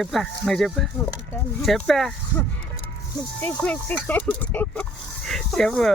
చెప్పా నువ్వు చెప్పా? చెప్పా? చెప్పు.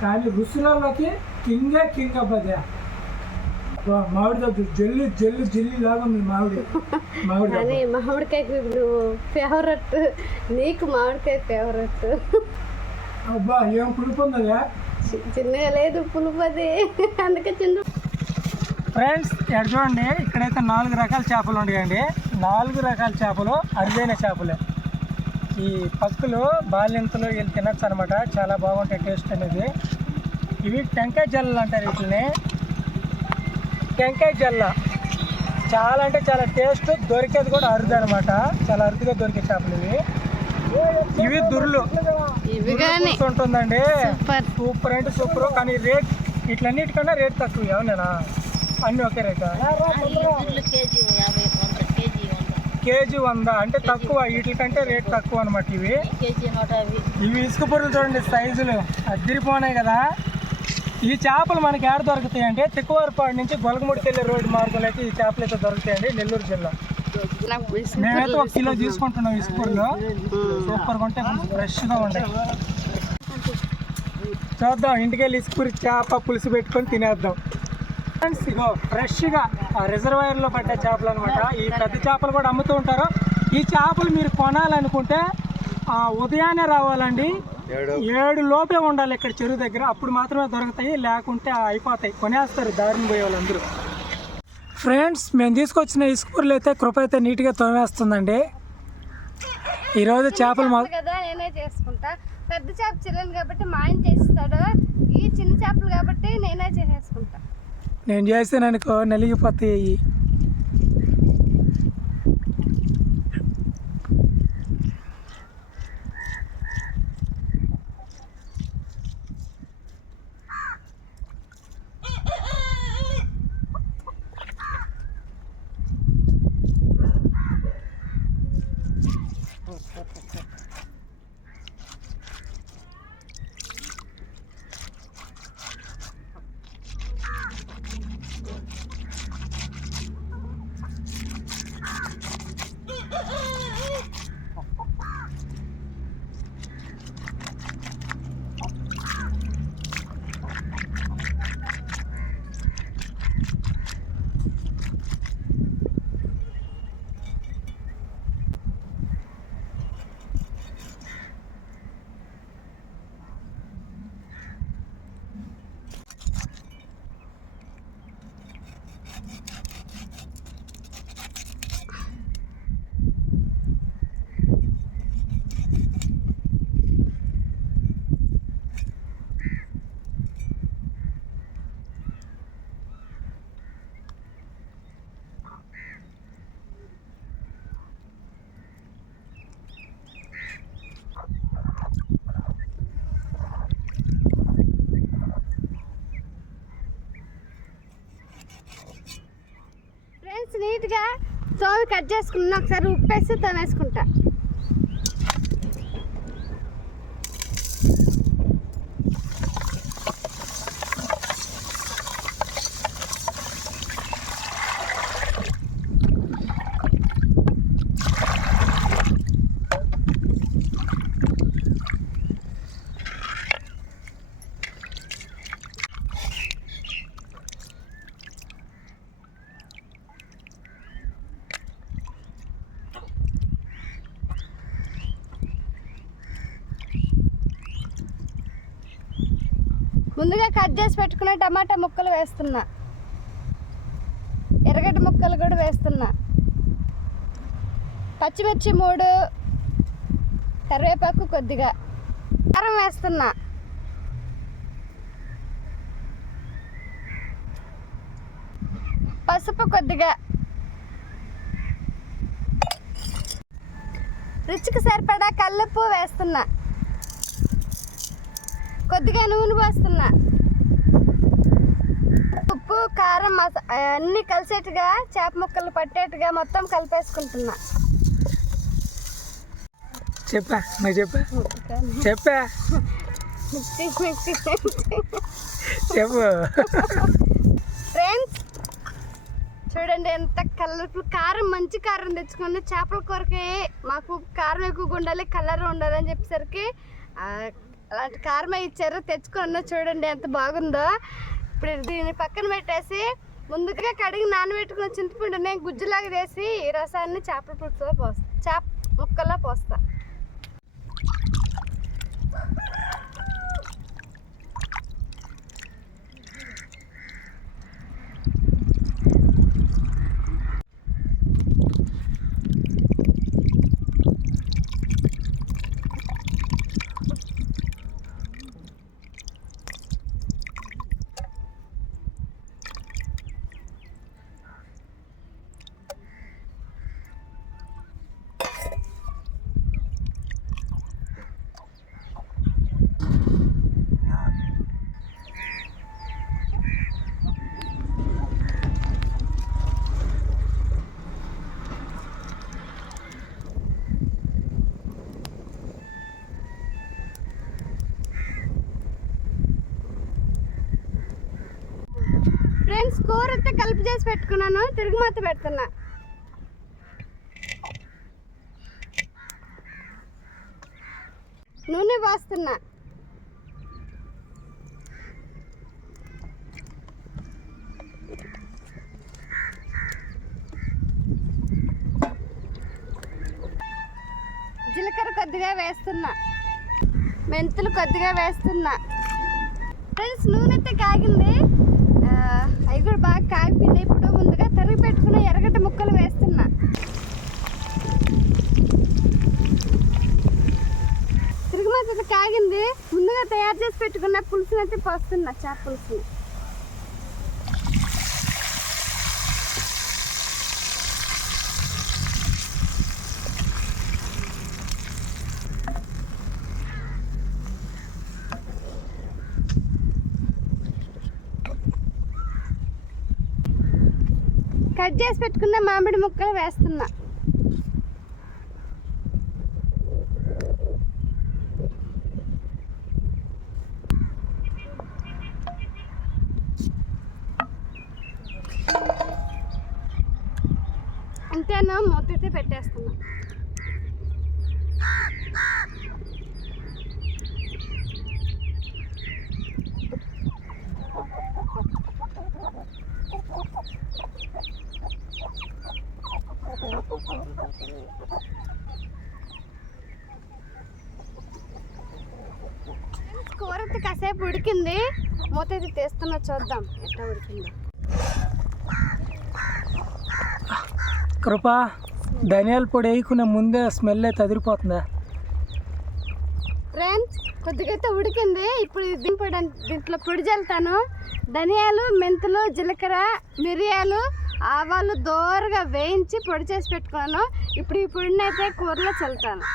కానీ రుసులలోకి కింగే కింగ్ అబ్బదే మామిడి జల్లి జల్లి జల్లి లాగా ఉంది మామిడి. మామిడి కానీ మామిడికాయ నువ్వు ఫేవరెట్ నీకు మామిడికాయ ఫేవరెట్ అబ్బా ఏం పులుపు ఉందా చిన్నగా లేదు పులుపది అందుకే చిన్న ఫ్రెండ్స్ ఇక్కడ చూడండి ఇక్కడైతే నాలుగు రకాల చేపలు ఉన్నాయండి. నాలుగు రకాల చేపలు అరుదైన చేపలే. ఈ పక్కులు బాల్యంతలో వీళ్ళు తినచ్చు అనమాట చాలా బాగుంటాయి టేస్ట్ అనేది. ఇవి టెంకాయ జల్లలు అంటారు వీటిని. టెంకాయ జల్ల. చాలా అంటే చాలా టేస్ట్ దొరికేది కూడా అరుదు అనమాట చాలా అరుదుగా దొరికే చేపలు ఇవి. ఇవి దుర్లు. ఉంటుందండి. సూపర్. అంటే సూపర్ కానీ రేట్ ఇట్లన్నిటికన్నా రేట్ తక్కువ అవునేనా అన్నీ ఒకే రేటా? కేజీ వంద అంటే తక్కువ వీటికంటే రేట్ తక్కువ అనమాట ఇవి. ఇవి ఇసుక పొరులు చూడండి సైజులు. అద్దరిపోనాయి కదా. ఈ చేపలు మనకి ఏడ దొరుకుతాయి అంటే తిక్కువారిపాడు నుంచి గొలగముడికి వెళ్ళే రోడ్డు మార్గంలో అయితే ఈ చేపలు అయితే దొరుకుతాయండి నెల్లూరు జిల్లా. మేమైతే ఒక కిలో తీసుకుంటున్నాం ఇసుక పొరులు. సూపర్గా ఉంటాయి ఫ్రెష్గా ఉంటాయి. చూద్దాం ఇంటికి వెళ్ళి ఇసుకూరి చేప పులుసు పెట్టుకొని తినేద్దాం. ఫ్రెండ్స్ ఇగో ఫ్రెష్గా రిజర్వాయర్లో పడ్డ చేపలు అనమాట ఈ పెద్ద చేపలు కూడా అమ్ముతూ ఉంటారు. ఈ చేపలు మీరు కొనాలనుకుంటే ఆ, ఉదయాన్నే రావాలండి. ఏడు. లోపే ఉండాలి ఇక్కడ చెరువు దగ్గర. అప్పుడు మాత్రమే దొరుకుతాయి లేకుంటే అయిపోతాయి. కొనేస్తారు దారిని పోయే వాళ్ళందరూ. ఫ్రెండ్స్ మేము తీసుకొచ్చిన ఇసుకూరులు అయితే కృప అయితే నీట్గా తోమేస్తుందండి. ఈరోజు చేపలు మా కదా నేనే చేసుకుంటా. పెద్ద చేప చిల్లలు కాబట్టి మా ఆయన చేస్తాడు. ఈ చిన్న చేపలు కాబట్టి నేనే చేసేసుకుంటా. నేను చేసాననుకో నలిగిపోతాయి. అవి కట్ చేసుకున్నా ఒకసారి ఉప్పేసి తోమేసుకుంటా ముందుగా కట్ చేసి పెట్టుకున్న టమాటా ముక్కలు వేస్తున్నా. ఎర్రగడ్డ ముక్కలు కూడా వేస్తున్నా. పచ్చిమిర్చి మూడు కరివేపాకు కొద్దిగా కారం వేస్తున్నా. పసుపు కొద్దిగా రుచికి సరిపడా కల్లుప్పు వేస్తున్నా. కొద్దిగా నూనె పోస్తున్నా. ఉప్పు కారం మసా అన్నీ కలిసేట్టుగా చేప ముక్కలు పట్టేట్టుగా మొత్తం కలిపేసుకుంటున్నా. చెప్పా నువ్వు చెప్పా? చెప్పా? చెప్పు. ఫ్రెండ్స్ కలర్ఫుల్ కారం మంచి కారం తెచ్చుకుని చేపల కూరకి మాకు కారం ఎక్కువగా ఉండాలి కలర్ ఉండాలి అని చెప్పేసరికి అలాంటి కార్మ ఇచ్చారు తెచ్చుకున్నా చూడండి ఎంత బాగుందో. ఇప్పుడు దీన్ని పక్కన పెట్టేసి ముందుగా కడిగి నానబెట్టుకున్న చింతపిండిని గుజ్జులాగా వేసి ఈ రసాన్ని చేపల పుట్టుతో పోస్తా. చేప ముక్కల్లో పోస్తా. ఫ్రెండ్స్ కలిపి చేసి పెట్టుకున్నాను. తిరుగుమాత పెడుతున్నా. నూనె పోస్తున్నా. జీలకర్ర కొద్దిగా వేస్తున్నా. మెంతులు కొద్దిగా వేస్తున్నా. ఫ్రెండ్స్ నూనె అయితే కాగింది. అవి కూడా బాగా కాగిపోయినాయి. ఇప్పుడు ముందుగా తరిగి పెట్టుకున్న ఎర్రగడ్డ ముక్కలు వేస్తున్నా. తిరుగుమతి కాగింది. ముందుగా తయారు చేసి పెట్టుకున్న పులుసుని అయితే పోస్తున్నా చేప పులుసుని. కట్ చేసి పెట్టుకున్న మామిడి ముక్కలు వేస్తున్నా. అంతేనా? మూతైతే పెట్టేస్తున్నా కూర అయితే కాసేపు ఉడికింది? మూత అయితే తీస్తున్నా చూద్దాం. ఎట్లా ఉడికిందో. కృప ధనియాల పొడి వేయకునే ముందే స్మెల్ అయితే అదిరిపోతుందా? ఫ్రెండ్స్ కొద్దిగా అయితే ఉడికింది. ఇప్పుడు ఇది దింపడానికి దీంట్లో పొడి చల్లుతాను ధనియాలు మెంతులు జీలకర్ర మిరియాలు ఆవాలు దోరగా వేయించి పొడి చేసి పెట్టుకున్నాను. ఇప్పుడు ఈ పొడిని అయితే కూరలో చల్లుతాను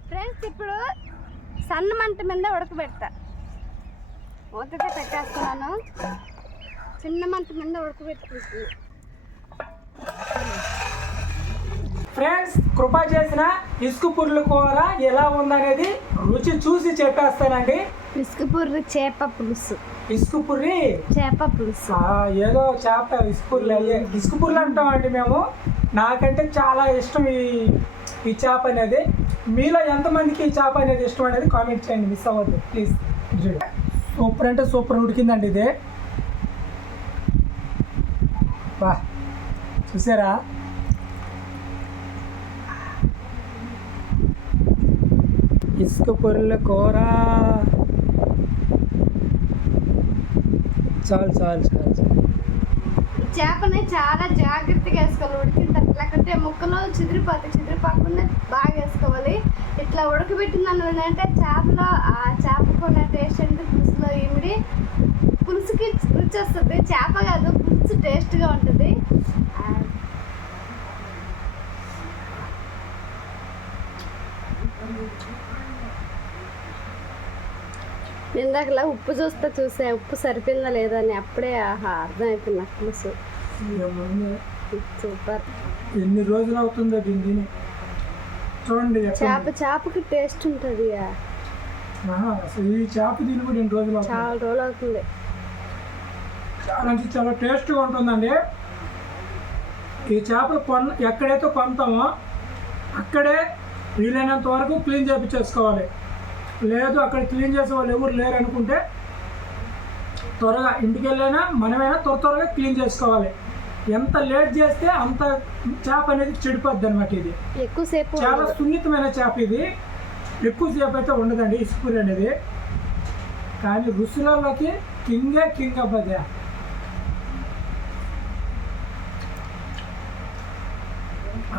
ఫ్రెండ్స్ ఇప్పుడు సన్న మంట మీద ఉడకబెడతా. మూతతో పెట్టేస్తున్నాను. చిన్న మంట మీద ఉడకబెట్టుకుంటున్నాను ఫ్రెండ్స్ కృప చేసిన ఇసుక పుర్ల కూర ఎలా ఉందనేది రుచి చూసి చెప్పేస్తానండి. ఇసుకపూర్రి చేప పులుసు. ఇసుక పుర్రి? చేప పులుసు. ఆ, ఏదో చేప ఇసుకూర్లు అయ్యే. ఇసుకూర్లు అంటామండి మేము. నాకంటే చాలా ఇష్టం ఈ ఈ చేప అనేది. మీలో ఎంతమందికి ఈ చేప అనేది ఇష్టం అనేది కామెంట్ చేయండి మిస్ అవ్వద్దు. ప్లీజ్ సూపర్ అంటే సూపర్ ఉడికిందండి ఇది. బా చూసారా? ఇసుక పొరుల కూర. చాలు చాలు చాలు చేపని చాలా జాగ్రత్తగా వేసుకోవాలి ఉడికిన ముక్కలు చిదిరిపోతాయి చిదిరిపోకుండా బాగా వేసుకోవాలి. ఇట్లా ఉడకబెట్టిన అంటే చేపలో ఆ చేపకున్న టేస్ట్ అంటే పులుసులో ఈమిడి పులుసుకి రుచి వస్తుంది చేప కాదు పులుసు టేస్ట్గా ఉంటుంది. ఆ, ఇందాకలా ఉప్పు చూస్తే చూసే ఉప్పు సరిపోయిందా లేదా అని అప్పుడే ఆహా అర్థమైపోయింది నాకు పులుసు. సూపర్. ఎన్ని రోజులు అవుతుందో దీన్ని. చూడండి చేప చేపకి టేస్ట్ ఉంటుంది ఈ చేప తిని కూడా ఎన్ని రోజులు చాలా రోజులు అవుతుంది. చాలా అంటే చాలా టేస్ట్గా ఉంటుందండి. ఈ చేపలు కొన్న ఎక్కడైతే కొంటామో అక్కడే వీలైనంత వరకు క్లీన్ చేయించేసుకోవాలి లేదు అక్కడ క్లీన్ చేసే వాళ్ళు ఎవరు లేరు అనుకుంటే త్వరగా ఇంటికి వెళ్ళైనా మనమైనా త్వర త్వరగా క్లీన్ చేసుకోవాలి. ఎంత లేట్ చేస్తే అంత చేప అనేది చెడిపోద్ది అనమాట ఇది. ఎక్కువసేపు చాలా సున్నితమైన చేప ఇది. ఎక్కువసేపు అయితే ఉండదండి ఇసుకూరి అనేది. కానీ రుసులలోకి కింగే కింగ్ అవ్వదే.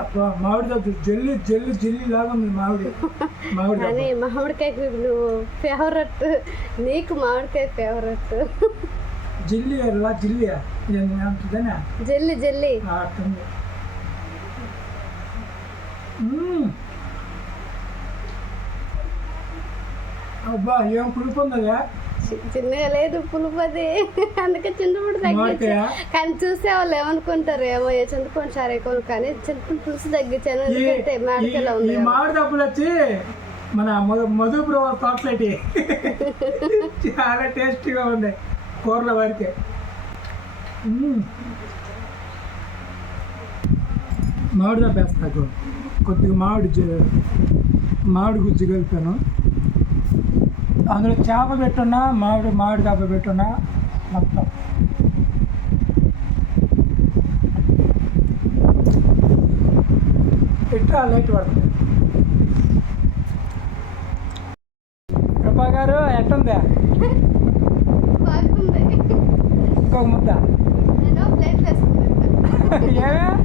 అబ్బా మామిడి దగ్గర జల్లి జల్లి జల్లి లాగా ఉంది మామిడి. మామిడి కానీ మామిడికాయకి నువ్వు ఫేవరెట్ నీకు మామిడికాయ ఫేవరెట్ జిల్లి ఎలా జిల్లి అంటుందనే జల్లి జల్లి. అబ్బా ఏం పులుపు ఉందా చిన్నగా లేదు పులుపది అందుకే చింతపుడు తగ్గించి. కానీ చూసే వాళ్ళు ఏమనుకుంటారు ఏమో చింతపండు చారు ఎక్కువ కానీ చింతపండు పులుసు తగ్గించాను. ఎందుకంటే మామిడికాయలో ఉంది మామిడి డబ్బులు వచ్చి మన మధు- మధుపుర తోటలేటి. చాలా టేస్టీగా ఉంది కూరల వరకే. మ్మ్. మామిడి దెబ్బ వేస్తాకు కొద్దిగా మామిడి మామిడి గుజ్జు కలిపాను. అందులో చేప పెట్టున్నా మామిడి మామిడి దెబ్బ పెట్టున్నా మొత్తం. ఇట్లా లైట్ పడుతుంది. కృపా గారు ఎట్టుందా? ఇంకొక ముద్ద. yeah?